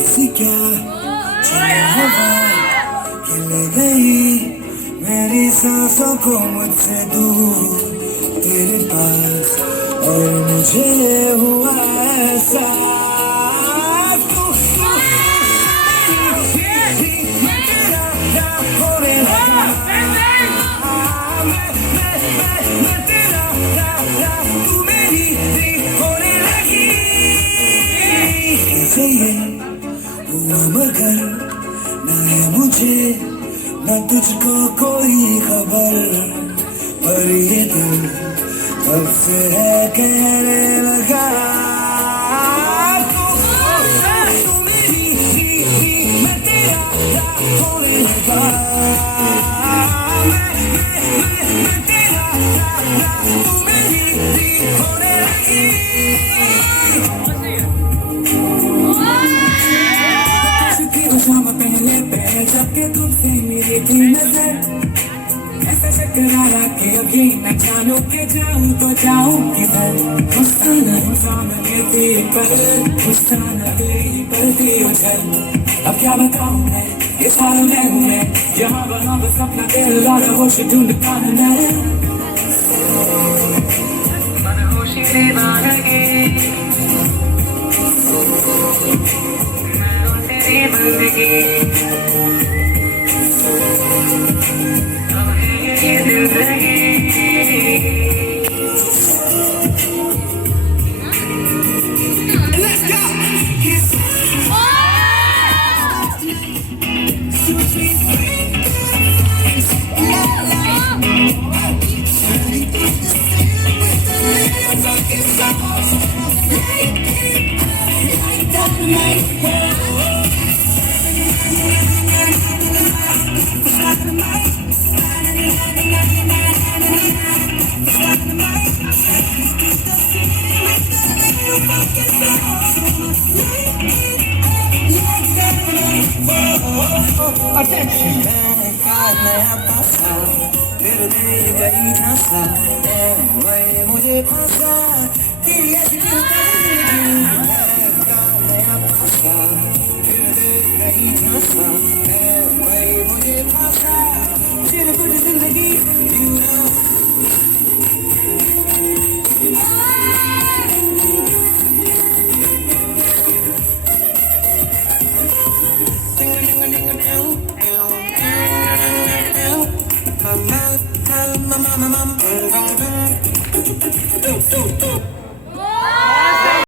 ऐसी क्या हवा कि ले गई मेरी सांसों को मुझसे दूर तेरे पास और मुझे हुआ ऐसा तू मैं तेरा होने लगा मैं तेरा तू मेरी होने लगी ऐसे ही हुआ मगर ना है मुझे ना तुझको कोई खबर पर ये दिल कब से है कहने लगा तू मेरी मैं तेरा होने लगा मैं तेरा तू मेरी होने लगी पहले पहल सबके तुमसे मेरी थी नजर ऐसा चक्कर आया कि अभी न जानू के जाऊं तो जाऊं किधर मुस्ताना सामने थी पर मुस्ताना तेरी पर थी उछल अब क्या बताऊं मैं ये सारा मैं हूँ मैं यहाँ बना बस अपना दिल और होश ढूंढता है मैं मनहोशी दीवानगी बंदगी ये जिंदगी Let's go! Attention! नया पासा फिर दिल गई झांसा वही मुझे फंसा कि ऐसी नया पासा फिर दिल गई झांसा वही मुझे फंसा फिर पूरी जिंदगी mama